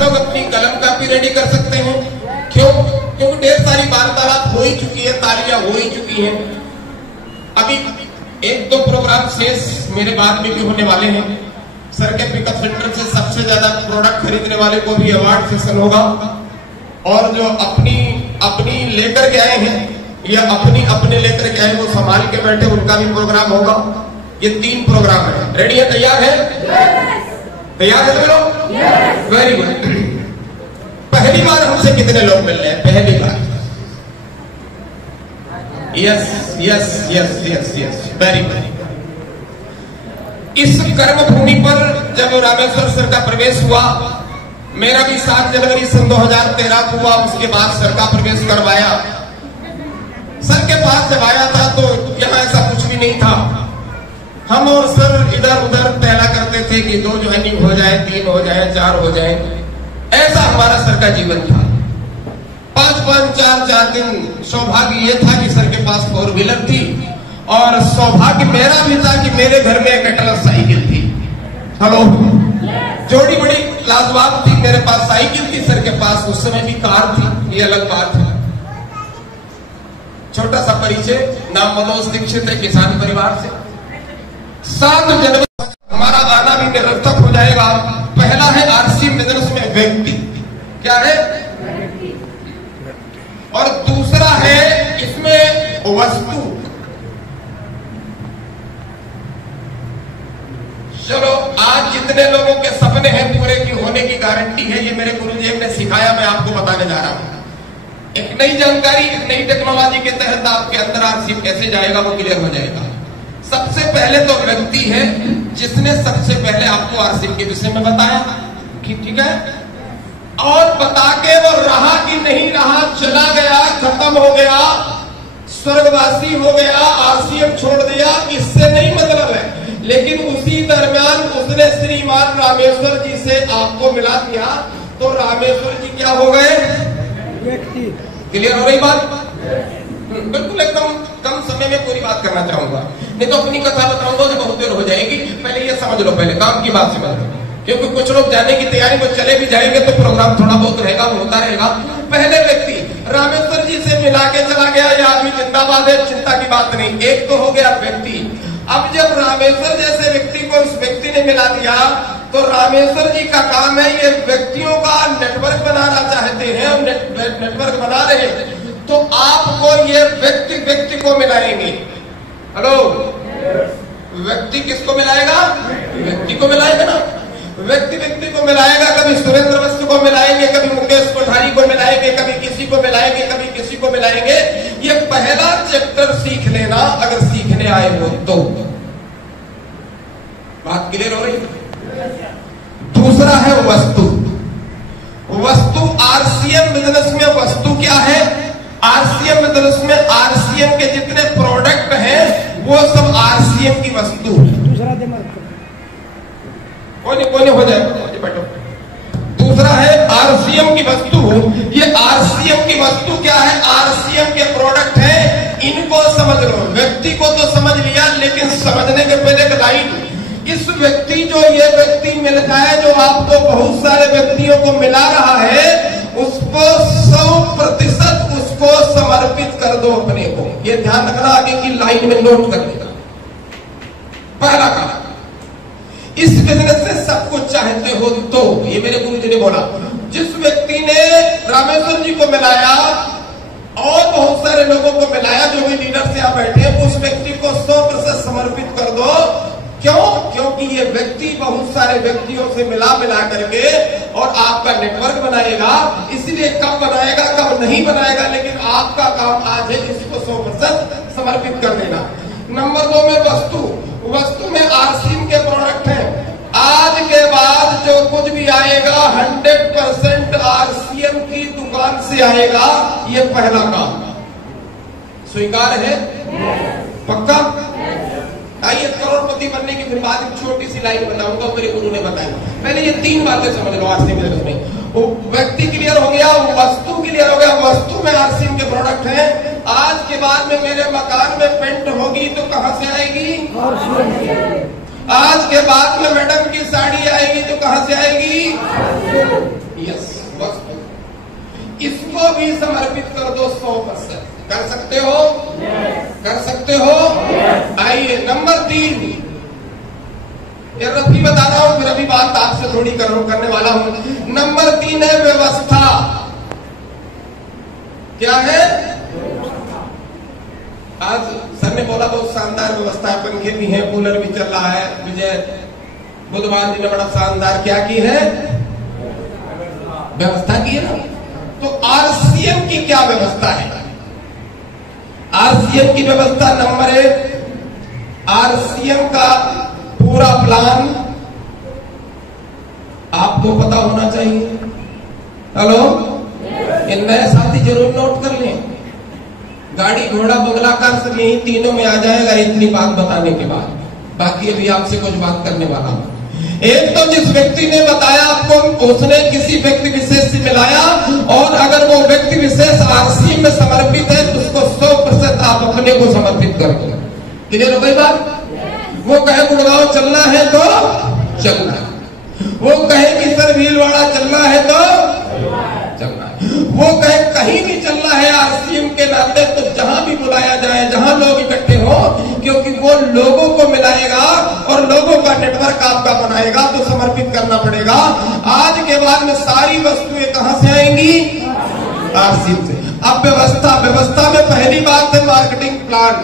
लोग अपनी कलम कापी रेडी कर सकते हैं। क्यों? क्योंकि ढेर सारी वार्तालाप हो ही चुकी है, तालियां हो ही चुकी हैं। अभी एक दो प्रोग्राम शेष मेरे बाद में भी होने वाले हैं। सर के पिकअप सेंटर से सबसे ज्यादा प्रोडक्ट खरीदने वाले को भी अवार्ड सेशन होगा, और जो अपनी लेकर के आए हैं या अपने लेकर के आए वो संभाल के बैठे, उनका भी प्रोग्राम होगा। ये 3 प्रोग्राम है। रेडी है? तैयार है? तैयार है लोग? Very good. पहली बार हमसे कितने लोग मिल रहे हैं? पहली बार। Yes yes yes yes yes, very good. इस कर्म भूमि पर जब रामेश्वर सर का प्रवेश हुआ, मेरा भी 7 जनवरी सन 2013 हुआ। उसके बाद सर का प्रवेश करवाया। सर के पास जब आया था तो यहाँ ऐसा कुछ भी नहीं था। हम और सर इधर उधर टहला करते थे कि 2 ज्वाइनिंग हो जाए, 3 हो जाए, 4 हो जाए। ऐसा हमारा सर का जीवन था। 5-5, 4-4 दिन। सौभाग्य ये था कि सर के पास 4 व्हीलर थी, और सौभाग्य मेरा भी था कि मेरे घर में एक एटलस साइकिल थी। हेलो, जोड़ी बड़ी लाजवाब थी। मेरे पास साइकिल थी, सर के पास उस समय भी कार थी, ये अलग बात है। छोटा सा परिचय, नाम मनोज दीक्षित है, किसान परिवार से। 7 जनवरी हमारा आना भी निरर्थक हो जाएगा। पहला है आरसी बिजनेस में व्यक्ति, क्या है? और दूसरा है इसमें वस्तु। चलो, आज जितने लोगों के सपने हैं पूरे की होने की गारंटी है, ये मेरे गुरुदेव ने सिखाया, मैं आपको बताने जा रहा हूं। एक नई जानकारी, एक नई टेक्नोलॉजी के तहत आपके अंदर आरसी कैसे जाएगा वो क्लियर हो जाएगा। सबसे पहले तो व्यक्ति है जिसने सबसे पहले आपको आरसी के विषय में बताया, ठीक है, और बता के वो रहा कि नहीं रहा, चला गया, खत्म हो गया, स्वर्गवासी हो गया, आरसीएम छोड़ दिया, इससे नहीं मतलब है। लेकिन उसी दरमियान उसने श्रीमान रामेश्वर जी से आपको मिला दिया, तो रामेश्वर जी क्या हो गए? व्यक्ति। क्लियर हो रही बात? बिल्कुल एकदम कम समय में पूरी बात करना चाहूंगा, नहीं तो अपनी कथा बताऊंगा तो बहुत देर हो जाएगी। पहले ये समझ लो, पहले काम की बात समझ लो, क्योंकि कुछ लोग जाने की तैयारी में चले भी जाएंगे तो प्रोग्राम थोड़ा बहुत रहेगा, होता रहेगा। पहले व्यक्ति रामेश्वर जी से मिला के चला गया, ये आदमी जिंदाबाद है, चिंता की बात नहीं। एक तो हो गया व्यक्ति। अब जब रामेश्वर जैसे व्यक्ति को उस व्यक्ति ने मिला दिया, तो रामेश्वर जी का काम है ये व्यक्तियों का नेटवर्क बनाना चाहते हैं, और नेटवर्क बना रहे हैं, तो आपको ये व्यक्ति को मिलाएंगे। हेलो, व्यक्ति किसको मिलाएगा? व्यक्ति को मिलाएगा ना। व्यक्ति को मिलाएगा, कभी सुरेंद्र वस्त्र को मिलाएंगे, कभी मुकेश कोठारी को मिलाएंगे, कभी किसी को मिलाएंगे, कभी किसी को मिलाएंगे। ये पहला चैप्टर सीख लेना, अगर सीखने आए हो तो। बात क्लियर हो रही? दूसरा है वस्तु। वस्तु आरसीएम बिजनेस में वस्तु क्या है? आरसीएम बिजनेस में आरसीएम के जितने प्रोडक्ट हैं वो सब आरसीएम की वस्तु है। कोई नहीं हो जाए, बैठो। दूसरा है आरसीएम की वस्तु। ये आरसीएम की वस्तु क्या है? आरसीएम के प्रोडक्ट है, इनको समझ लो। व्यक्ति को तो समझ लिया, लेकिन समझने के पहले एक लाइन, इस व्यक्ति जो ये व्यक्ति मिलता है, जो आपको बहुत सारे व्यक्तियों को मिला रहा है, उसको 100% उसको समर्पित कर दो अपने को। ये ध्यान रखना, आगे की लाइन में नोट कर देना। पहला काम, इस बिजनेस से सब कुछ चाहते हो तो, ये मेरे गुरु जी ने बोला, जिस व्यक्ति ने रामेश्वर जी को मिलाया और बहुत सारे लोगों को मिलाया, जो भी लीडर से यहाँ बैठे, उस व्यक्ति को 100% समर्पित कर दो। क्यों? क्योंकि ये व्यक्ति बहुत सारे व्यक्तियों से मिला करके और आपका नेटवर्क बनाएगा। इसलिए कब बनाएगा, कब नहीं बनाएगा, लेकिन आपका काम आज है इसको 100% समर्पित कर देना। नंबर 2 में वस्तु। वस्तु में आरसीएम के प्रोडक्ट हैं। आज के बाद जो कुछ भी आएगा 100% आरसीएम की दुकान से आएगा। ये पहला काम स्वीकार है? पक्का? आइए, करोड़पति बनने की फिर बाद एक छोटी सी लाइन बताऊंगा, मेरे गुरु ने बताया। पहले ये 3 बातें समझ लो आरसीएम में। वो व्यक्ति क्लियर हो गया, वस्तु क्लियर हो गया। वस्तु में आरसीएम के प्रोडक्ट हैं। आज के बाद में मेरे मकान में पेंट होगी तो कहां से आएगी? आज के बाद में मैडम की साड़ी आएगी तो कहां से आएगी? यस, वस्तु, इसको भी समर्पित कर दो 100%। कर सकते हो? कर सकते हो? आइए नंबर 3, ये रफी बता रहा हूं, फिर अभी बात आपसे थोड़ी करने वाला हूं। नंबर 3 है व्यवस्था। क्या है? आज सर ने बोला बहुत शानदार व्यवस्था है, पंखे भी हैं, कूलर भी चल रहा है। विजय बुधवार जी ने बड़ा शानदार क्या की है? व्यवस्था की है ना। तो आरसीएम की क्या व्यवस्था है? आरसीएम की व्यवस्था नंबर 1, आरसीएम का पूरा प्लान आपको पता होना चाहिए। हेलो, ये नए साथी जरूर नोट कर लें। गाड़ी घोड़ा बंगला कार सब यही तीनों में आ जाएगा इतनी बात बताने के बाद। बाकी अभी आपसे कुछ बात करने वाला हूं। एक तो जिस व्यक्ति ने बताया आपको, उसने किसी व्यक्ति विशेष से मिलाया, और अगर वो व्यक्ति विशेष आरसीएम में समर्पित है तो उसको 100% आप अपने को समर्पित कर दो। क्लियर हो गई बात? वो कहे गुड़गांव चलना है तो चलना है, वो कहे कि सर भीलवाड़ा चलना है तो चलना है, वो कहे कहीं भी चलना है आरसीएम के नाते, तो जहां भी बुलाया जाए, जहां लोग इकट्ठे हो, क्योंकि वो लोगों को मिलाएगा और लोगों का नेटवर्क आपका बनाएगा, तो समर्पित करना पड़ेगा। आज के बाद में सारी वस्तुएं कहां से आएंगी? आरसीएम से। अब व्यवस्था, व्यवस्था में पहली बात है मार्केटिंग प्लान।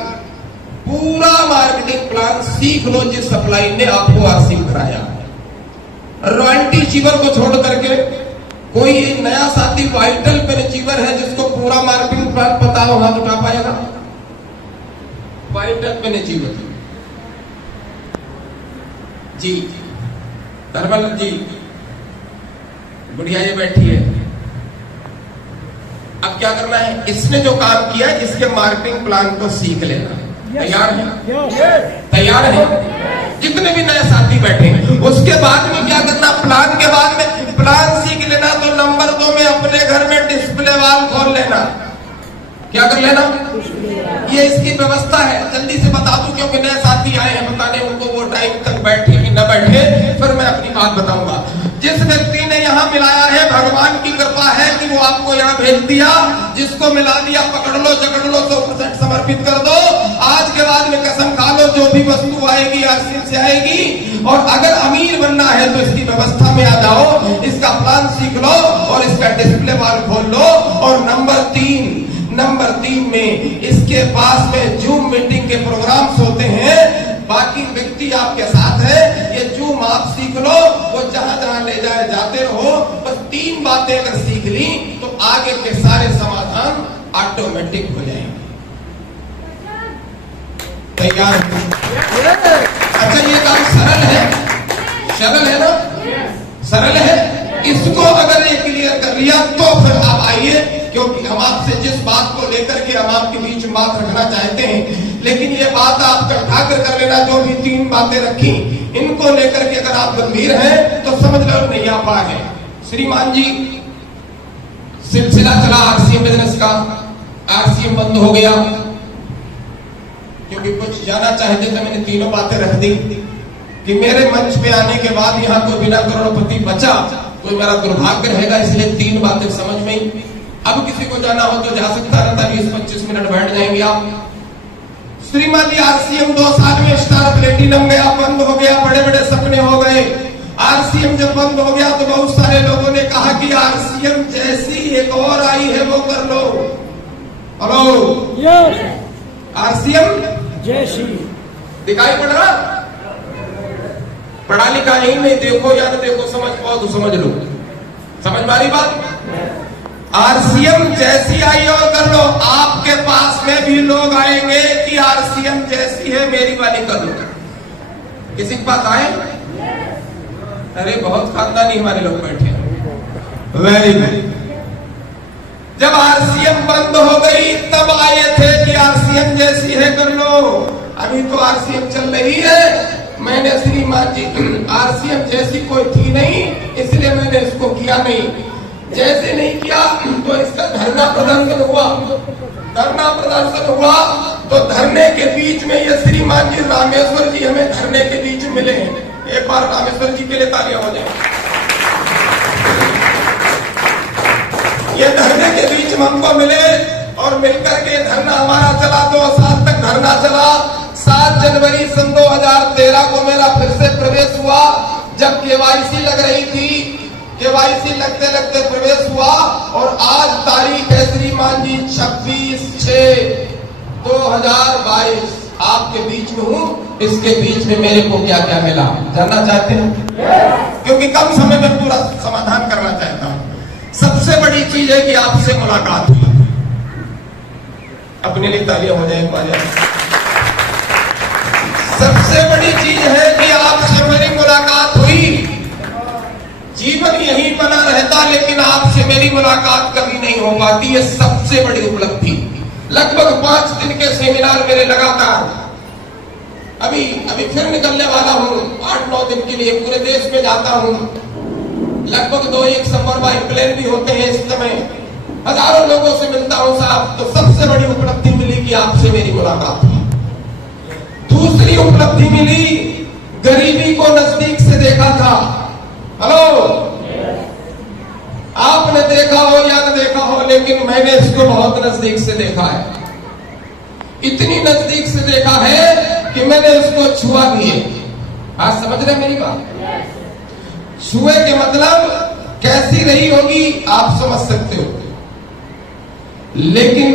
पूरा मार्केटिंग प्लान सीख लो जिस सप्लाई ने आपको आरसीएम कराया। रॉयल्टी चीवर को छोड़ करके कोई नया साथी वाइटल पेन अचीवर है जिसको पूरा मार्केटिंग प्लान पता हो, हाथ उठा पाएगा? वाइटल पेन अचीवर जी, धर्मल जी, बुढ़िया ये बैठी है। अब क्या करना है? इसने जो काम किया है, इसके मार्केटिंग प्लान को सीख लेना। तैयार है? तैयार है? जितने भी नए साथी बैठे, उसके बाद में क्या करना? प्लान के बाद में प्लान सीख लेना, तो नंबर 2 में अपने घर में डिस्प्ले वाल खोल लेना। क्या कर लेना? ये इसकी व्यवस्था है। जल्दी से बता दूं क्योंकि नए साथी आए हैं बताने, उनको वो टाइम तक बैठे कि न बैठे, फिर मैं अपनी बात बताऊंगा। जिस व्यक्ति ने यहाँ मिलाया है, भगवान की कृपा है कि वो आपको यहाँ भेज दिया। जिसको मिला दिया, पकड़ लो, जकड़ लो, 100% समर्पित कर दो। आज के बाद में कसम खा लो, जो भी वस्तु आएगी आरसीएम से आएगी। और अगर अमीर बनना है तो इसकी व्यवस्था में आ जाओ, इसका प्लान सीख लो और इसका डिस्प्ले वाल खोल लो। और नंबर 3 में इसके पास में जूम मीटिंग के प्रोग्राम्स होते हैं। बाकी व्यक्ति आपके साथ है, ये जूम आप सीख लो, वो जहां जहां ले जाए जाते रहो। बस 3 बातें अगर सीख ली तो आगे के सारे समाधान ऑटोमेटिक हो जाएंगे। तैयार? अच्छा, ये काम सरल है, सरल है ना? सरल है। इसको अगर ये क्लियर कर लिया तो फिर आप आइए, क्योंकि हम आपसे जिस बात को लेकर के हम आपके बीच में बात रखना चाहते हैं, लेकिन ये बात आप इकट्ठा कर लेना। जो भी 3 बातें रखी, इनको लेकर के अगर आप गंभीर हैं तो समझ लो नहीं आ पाए। श्रीमान जी, सिलसिला चला आरसीएम बिजनेस का, आरसीएम बंद हो गया क्योंकि कुछ जाना चाहते थे। मैंने 3 बातें रख दी कि मेरे मंच पे आने के बाद यहाँ कोई बिना करोड़पति बचा तो मेरा दुर्भाग्य रहेगा, इसलिए 3 बातें समझ में। अब किसी को जाना हो तो जा सकता रहता, 20-25 मिनट बैठ जाएंगे आप। श्रीमान जी, आरसीएम 2 साल में स्टार प्लेटिनम गया, बंद हो गया, बड़े बड़े सपने हो गए। आरसीएम जब बंद हो गया तो बहुत सारे लोगों ने कहा कि आरसीएम जैसी एक और आई है वो कर लो। हेलो, आरसीएम जैसी दिखाई पड़ रहा? पढ़ा लिखा ही नहीं, देखो या न देखो, समझ पाओ तो समझ लो। समझ मारी बात? आरसीएम जैसी आई और कर लो। आपके पास में भी लोग आएंगे कि आरसीएम जैसी है, मेरी वाली कर लो। किसी के पास आए? अरे बहुत खानदानी हमारे लोग बैठे हैं। Very very. जब आरसीएम बंद हो गई तब आए थे कि आरसीएम जैसी है कर लो। अभी तो आरसीएम चल रही है। मैंने श्रीमान जी, आरसीएम जैसी कोई थी नहीं, इसलिए मैंने इसको किया नहीं। जैसे नहीं किया तो इसका धरना प्रदर्शन हुआ। तो धरने के बीच में ये श्रीमान जी रामेश्वर जी हमें धरने के बीच मिले हैं। एक बार रामेश्वर जी के लिए तालियां हो जाए। ये धरने के बीच में हमको मिले और मिलकर के धरना हमारा चला, 2 साल तक धरना चला। 7 जनवरी सन 2013 को मेरा फिर से प्रवेश हुआ, जब केवाईसी लग रही थी। केवाईसी लगते लगते प्रवेश हुआ और आज तारीख है श्रीमान जी 26/6/2022। आपके बीच में हूँ, इसके बीच में मेरे को क्या क्या मिला जानना चाहते हैं? क्योंकि कम समय में पूरा समाधान करना चाहता हूँ। सबसे बड़ी चीज है कि आपसे मुलाकात हुई। अपने लिए तालियां हो जाए। सबसे बड़ी चीज है कि आपसे मेरी मुलाकात हुई। जीवन यही बना रहता लेकिन आपसे मेरी मुलाकात कभी नहीं हो पाती। ये सबसे बड़ी उपलब्धि। लगभग 5 दिन के सेमिनार मेरे लगातार, अभी फिर निकलने वाला हूँ 8-9 दिन के लिए, पूरे देश में जाता हूँ। लगभग 2-1 समर बाई प्लेन भी होते हैं इस समय। हजारों लोगों से मिलता हूँ साहब। तो सबसे बड़ी उपलब्धि मिली कि आपसे मेरी मुलाकात हुई। दूसरी उपलब्धि मिली, गरीबी को नजदीक से देखा था। हेलो, आपने देखा हो या न देखा हो, लेकिन मैंने इसको बहुत नजदीक से देखा है। इतनी नजदीक से देखा है कि मैंने उसको छुआ भी है। आज समझ रहे मेरी बात? छुए के मतलब कैसी रही होगी आप समझ सकते हो। लेकिन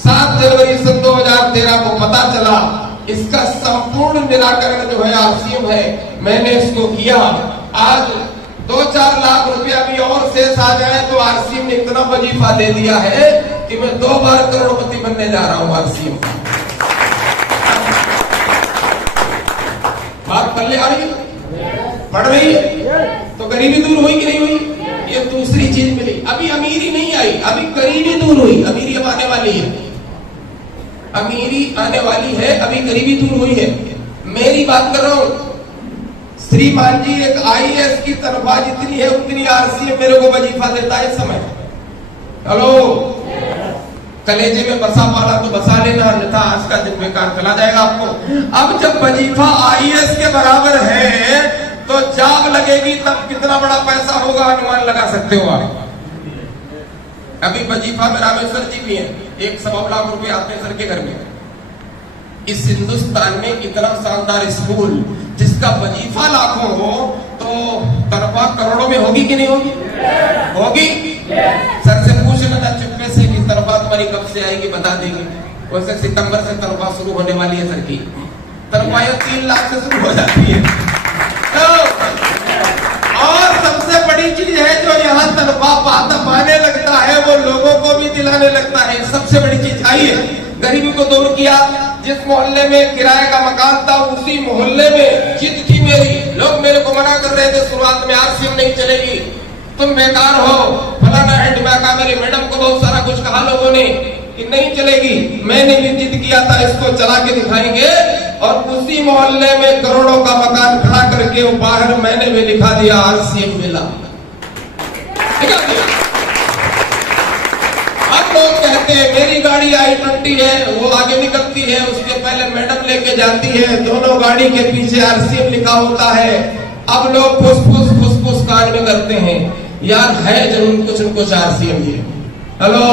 7 जनवरी सन 2013 को पता चला इसका संपूर्ण निराकरण जो है आरसीएम है, मैंने इसको किया। आज 2-4 लाख रुपया भी और शेष आ जाए तो आरसीएम ने इतना वजीफा दे दिया है कि मैं 2 बार करोड़पति बनने जा रहा हूं आरसीएम। बात पल्ले आ रही है, पढ़ रही है, तो गरीबी दूर हुई कि नहीं हुई? ये दूसरी चीज मिली। अभी अमीरी नहीं आई, अभी गरीबी दूर हुई। अमीरी अब आने वाली है, अमीरी आने वाली है, अभी गरीबी दूर हुई है। मेरी बात कर रहा हूं। श्रीमान जी, एक आईएएस की तनख्वाह जितनी है उतनी आरसीएम मेरे को वजीफा देता है इस समय। हेलो, कलेजे में बसा पाला तो बसा लेना, अन्यथा आज का दिन बेकार चला जाएगा आपको। अब जब वजीफा आईएएस के बराबर है तो जॉब लगेगी तब कितना बड़ा पैसा होगा अनुमान लगा सकते हो आप। अभी वजीफा में रामेश्वर जी भी है, 1-1.25 लाख रुपए आते हैं सर के घर में। इस हिंदुस्तान में इतना शानदार स्कूल जिसका वजीफा लाखों हो तो तनख्वाह करोड़ों में होगी कि नहीं होगी? होगी। सर से पूछ लेना चुप्पे से कि तनख्वाह तुम्हारी कब से आएगी, बता देंगे। वैसे सितंबर से तनख्वाह शुरू होने वाली है सर की। तनख्वाह 3 लाख से शुरू हो जाती है। तो और सबसे बड़ी चीज है जो यहाँ तनख्वाह पाने लगता है वो लोगों को भी दिलाने लगता है। सबसे बड़ी चीज आइए, गरीबी को दूर किया। जिस मोहल्ले में किराए का मकान था उसी मोहल्ले में जिद थी मेरी। लोग मेरे को मना कर रहे थे शुरुआत में, आरसीएम नहीं चलेगी, तुम बेकार हो, फलाना है ढिमाका। मेरी मैडम को बहुत सारा कुछ कहा लोगों ने कि नहीं चलेगी। मैंने भी जिद किया था इसको चला के दिखाएंगे, और उसी मोहल्ले में करोड़ों का मकान खड़ा करके बाहर मैंने भी लिखा दिया आरसीएम मिला। अब लोग कहते हैं मेरी गाड़ी i20 है, वो आगे निकलती है, उसके पहले मैडम लेके जाती है, दोनों गाड़ी के पीछे आरसीएम लिखा होता है। अब लोग फुसफुस कान में करते हैं, यार है जरूर कुछ न कुछ आरसीएम ये। हेलो,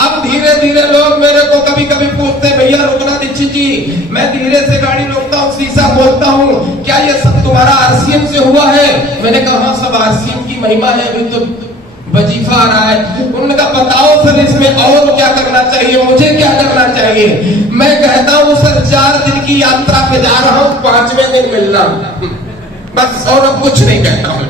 अब धीरे धीरे लोग मेरे को कभी कभी पूछते हैं, भैया रुकना दीक्षित जी, मैं धीरे से गाड़ी रोकता हूँ, शीशा बोलता हूँ, क्या ये सब तुम्हारा आरसीएम से हुआ है? मैंने कहा सब आरसीएम की महिमा है, अभी तो वजीफा आ रहा है। उन्होंने कहा बताओ सर इसमें और क्या करना चाहिए, मुझे क्या करना चाहिए? मैं कहता हूँ सर 4 दिन की यात्रा पे जा रहा हूँ, 5वें दिन मिलना बस, और अब कुछ नहीं कहता हूँ।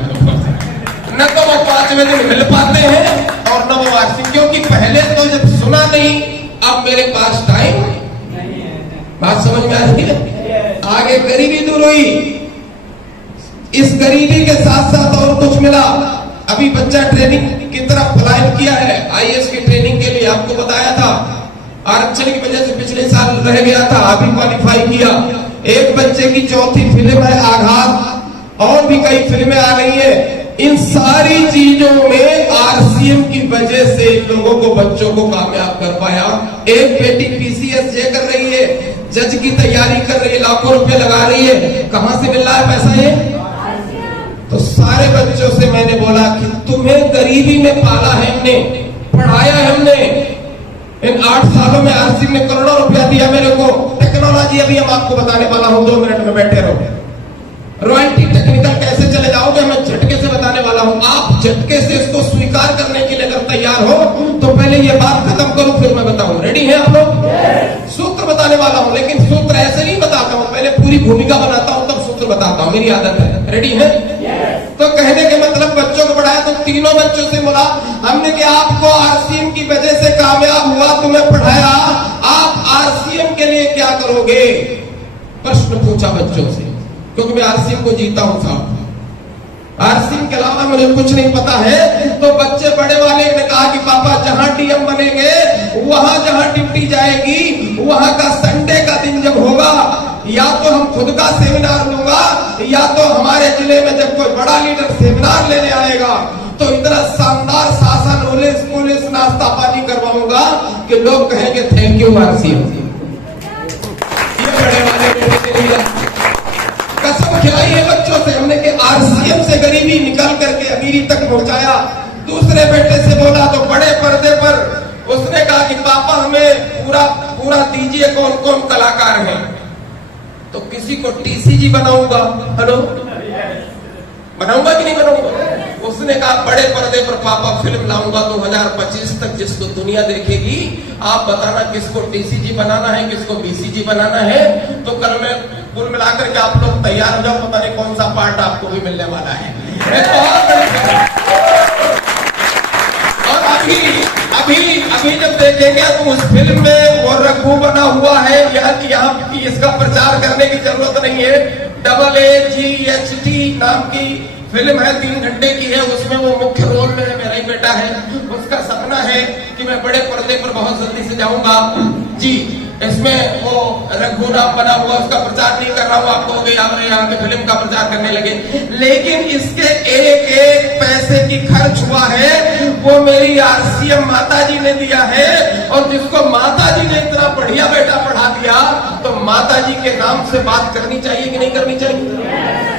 न तो वो 5वें दिन मिल पाते हैं और न वो आरसीएम, क्योंकि पहले तो जब सुना नहीं, अब मेरे पास टाइम। बात समझ में आ रही है? आगे गरीबी दूर हुई, इस गरीबी के साथ साथ और कुछ मिला। अभी बच्चा ट्रेनिंग की तरफ पलायन किया है, आईएएस की ट्रेनिंग के लिए, आपको बताया था आरक्षण की वजह से पिछले साल रह गया था, अभी क्वालिफाई किया। एक बच्चे की 4थी फिल्म है आघात, और भी कई फिल्में आ रही है। इन सारी चीजों में आरसीएम की वजह से लोगों को, बच्चों को कामयाब कर पाया। एक बेटी पीसीएस जे कर रही है, जज की तैयारी कर रही है, लाखों रुपए लगा रही है। कहां से मिल रहा है पैसा ये? तो सारे बच्चों से मैंने बोला कि तुम्हें गरीबी में पाला है हमने, पढ़ाया है हमने। इन 8 सालों में आरसीएम ने करोड़ों रुपया दिया मेरे को। टेक्नोलॉजी अभी हम आपको बताने वाला हूं, 2 मिनट में बैठे रहो। रॉयल्टी टेक्निकल कैसे चले जाओगे मैं झटके से बताने वाला हूं। आप झटके से इसको स्वीकार करने के लिए अगर तैयार हो तो पहले ये बात खत्म करूं फिर मैं बताऊं। रेडी है आप लोग? सूत्र बताने वाला हूं, लेकिन सूत्र ऐसे नहीं बताता हूं, पहले पूरी भूमिका बनाता हूं तब सूत्र बताता हूं, मेरी आदत है। रेडी है? तो कहने के मतलब बच्चों को पढ़ाया तो तीनों बच्चों से बोला हमने कि आपको आरसीएम की वजह से कामयाब हुआ, तुम्हें पढ़ाया, आप आरसीएम के लिए क्या करोगे? प्रश्न पूछा बच्चों से, क्योंकि मैं आरसीएम को जीता हूं साहब। आरसीएम के अलावा मुझे कुछ नहीं पता है। तो बच्चे बड़े वाले ने कहा कि पापा जहां डीएम बनेंगे, वहां जहां ड्यूटी जाएगी, वहां का संडे का दिन जब होगा, या तो हम खुद का सेमिनार लूंगा, या तो हमारे जिले में जब कोई बड़ा लीडर सेमिनार लेने आएगा तो इतना शानदार शासन, पुलिस नाश्ता पानी करवाऊंगा कि लोग कहेंगे थैंक यू आरसीएम। ये बड़े वाले कसम खिलाई है बच्चों से हमने कि आरसीएम से गरीबी निकाल करके अमीरी तक पहुंचाया। दूसरे बेटे से बोला तो बड़े पर्दे पर उसने कहा कि पापा हमें पूरा दीजिए, कौन कौन कलाकार हैं। तो किसी को टीसीजी बनाऊंगा, हेलो बनाऊंगा कि नहीं बनाऊंगा? उसने कहा बड़े पर्दे पर पापा फिल्म लाऊंगा 2025 तक जिसको दुनिया देखेगी। आप बताना किसको टीसीजी बनाना है, किसको बीसीजी बनाना है। तो कल में कुल मिलाकर के आप लोग तैयार हो जाओ, पता नहीं कौन सा पार्ट आपको भी मिलने वाला है। और अभी जब देखेंगे तो उस फिल्म में वो रघु बना हुआ है, यहाँ की इसका प्रचार करने की जरूरत नहीं है। AAGHT नाम की फिल्म है, 3 घंटे की है। उसमें वो मुख्य रोल में मेरा ही बेटा है। उसका सपना है कि मैं बड़े पर्दे पर बहुत जल्दी से जाऊंगा जी। इसमें वो रघुनाथ बना हुआ, उसका प्रचार नहीं कर रहा हूं आपको, हो गई यहाँ पे फिल्म का प्रचार करने लगे। लेकिन इसके एक एक पैसे की खर्च हुआ है वो मेरी आरसीएम माता जी ने दिया है। और जिसको माता जी ने इतना बढ़िया बेटा पढ़ा दिया तो माता जी के नाम से बात करनी चाहिए कि नहीं करनी चाहिए?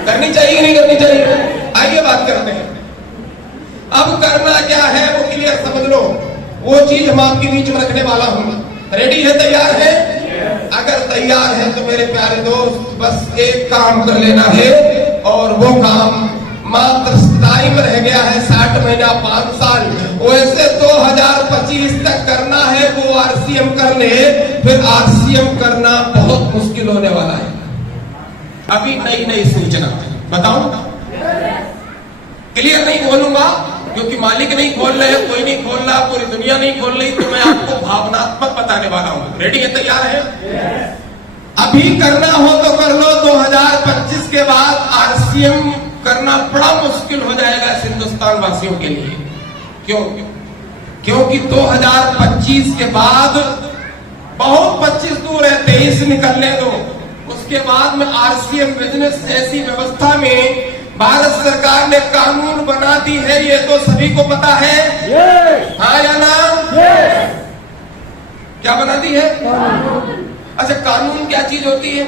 करनी चाहिए कि नहीं करनी चाहिए? आइए बात करते हैं। अब करना क्या है वो क्लियर समझ लो, वो चीज हम आपके बीच में रखने वाला हूं। रेडी है? तैयार है? अगर तैयार है तो मेरे प्यारे दोस्त बस एक काम कर लेना है, और वो काम मात्र टाइम रह गया है 60 महीना 5 साल। वैसे 2025 तक करना है वो आरसीएम कर ले, फिर आरसीएम करना बहुत मुश्किल होने वाला है। अभी नई सूचना बताऊं, क्लियर नहीं बोलूंगा क्योंकि मालिक नहीं खोल रहे, कोई नहीं खोल रहा, पूरी दुनिया नहीं खोल रही, तो मैं आपको भावनात्मक बताने वाला हूं। रेडी है? तैयार है? अभी करना हो तो कर लो, 2025 के बाद आरसीएम करना बड़ा मुश्किल हो जाएगा इस हिंदुस्तान वासियों के लिए। क्यों? क्योंकि 2025 के बाद बहुत 25 दूर है, 23 निकलने दो, उसके बाद में आरसीएम बिजनेस ऐसी व्यवस्था में भारत सरकार ने कानून बना दी है, ये तो सभी को पता है। हाँ या ना? क्या बना दी है? अच्छा, कानून क्या चीज होती है?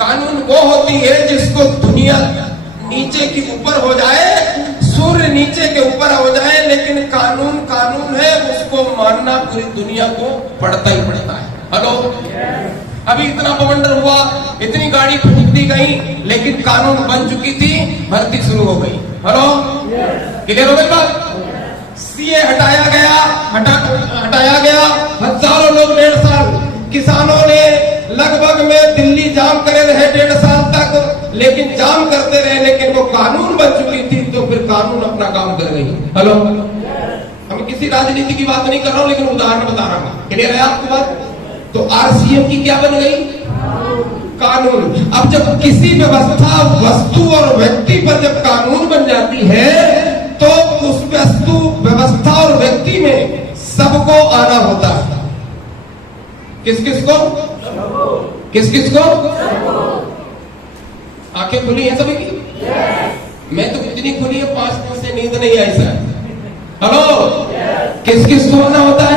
कानून वो होती है जिसको दुनिया नीचे की ऊपर हो जाए, सूर्य नीचे के ऊपर हो जाए, लेकिन कानून कानून है, उसको मानना पूरी दुनिया को पड़ता ही पड़ता है। हेलो? अभी इतना बवंडर हुआ, इतनी गाड़ी फूक दी गई, लेकिन कानून बन चुकी थी, भर्ती शुरू हो गई। हेलो? क्लियर हो गई बात? सीए हटाया गया, हजारों लोग 1.5 साल, किसानों ने लगभग में दिल्ली जाम करे रहे 1.5 साल तक, लेकिन जाम करते रहे, लेकिन वो कानून बन चुकी थी तो फिर कानून अपना काम कर गई। हेलो? हम किसी राजनीति की बात नहीं कर रहा हूं, लेकिन उदाहरण बता रहा हूं। क्लियर है आपको बात? तो आरसीएम की क्या बन गई? कानून। अब जब किसी व्यवस्था, वस्तु और व्यक्ति पर जब कानून बन जाती है तो उस वस्तु, व्यवस्था और व्यक्ति में सबको आना होता है। किस किस को? आंखें खुली हैं सभी की? मैं तो इतनी खुली है 5 दिन से नींद नहीं आई सर। हेलो? किस किस को आना होता है?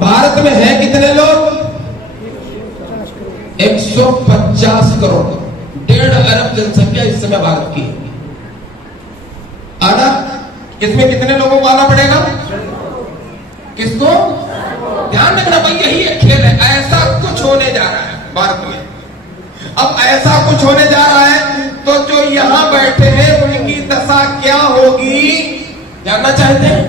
भारत में है कितने लोग? 150 करोड़, 1.5 अरब जनसंख्या इस समय भारत की। आना इसमें कितने लोगों को आना पड़ेगा? किसको? ध्यान रखना भाई, यही एक खेल है। ऐसा कुछ होने जा रहा है भारत में। अब ऐसा कुछ होने जा रहा है तो जो यहां बैठे हैं उनकी दशा क्या होगी जानना चाहते हैं?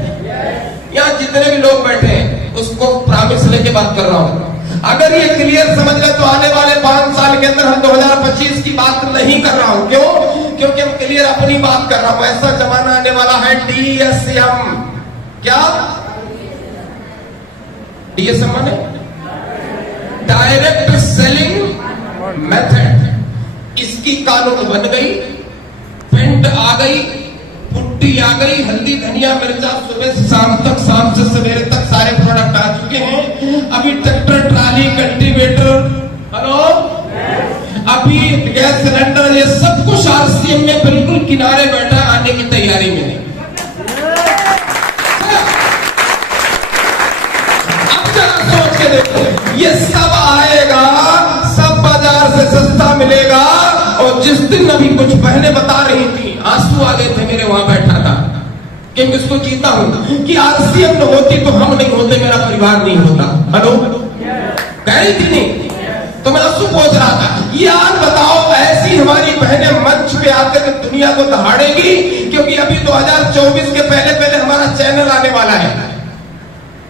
यहां जितने भी लोग बैठे हैं उसको प्रॉमिस लेके बात कर रहा हूं, अगर ये क्लियर समझ ले तो आने वाले 5 साल के अंदर हम 2025 की बात नहीं कर रहा हूं। क्यों? क्योंकि हम क्लियर अपनी बात कर रहा हूं। ऐसा जमाना आने वाला है DSM। क्या DSM माने? Direct selling method. इसकी कानून बन गई, पेंट आ गई, पुट्टी आ गई, हल्दी धनिया मिर्चा सुबह से शाम तक, शाम से सवेरे तक सारे प्रोडक्ट आ चुके हैं। अभी ट्रैक्टर ट्राली कल्टीवेटर, हेलो, अभी गैस सिलेंडर, ये सब कुछ RCM में बिल्कुल किनारे बैठा आने की तैयारी में है। अब जरा सोच के देखो, ये सब आएगा, सब बाजार से सस्ता मिलेगा। और जिस दिन अभी कुछ बहनें बता रही थी, आंसू आ गए थे मेरे, वहां बैठा था कि मैं इसको जीता हूं कि RCM न होती तो हम नहीं होते, मेरा परिवार नहीं होता। हेलो, कह रही थी नहीं? तो मैं उसको पूछ रहा था, यार बताओ, ऐसी हमारी बहनें मंच पे आकर दुनिया को दहाड़ेगी? क्योंकि अभी 2024 के पहले पहले हमारा चैनल आने वाला है।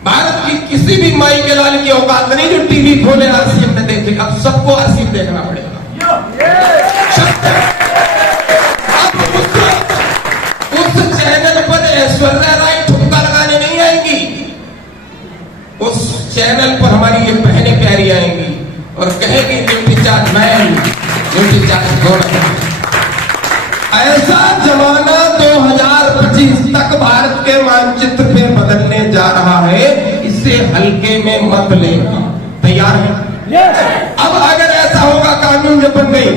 भारत की किसी भी माई के लाल की औकात नहीं जो टीवी खोले RCM में देखे। अब सबको RCM देखना पड़ेगा। उस चैनल पर ऐश्वर्या राय ठुमका लगाने नहीं आएंगी, उस चैनल पर हमारी ये बहनें प्यारी आएंगी और कहेगी duty charge man, duty charge government. ऐसा जमाना 2025 तक भारत के मानचित्र पे बदलने जा रहा है। इसे हल्के में मत लेना। तैयार है? अब अगर ऐसा होगा, कानून जब बन गई,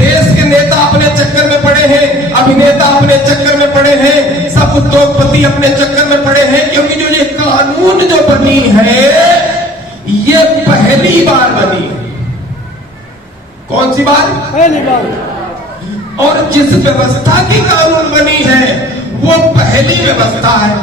देश के नेता अपने चक्कर में पड़े हैं, अभिनेता अपने चक्कर में पड़े हैं, सब उद्योगपति अपने चक्कर में पड़े हैं, क्योंकि जो ये कानून जो बनी है ये पहली बार बनी। कौन सी बार? पहली बार। और जिस व्यवस्था की कानून बनी है वो पहली व्यवस्था है।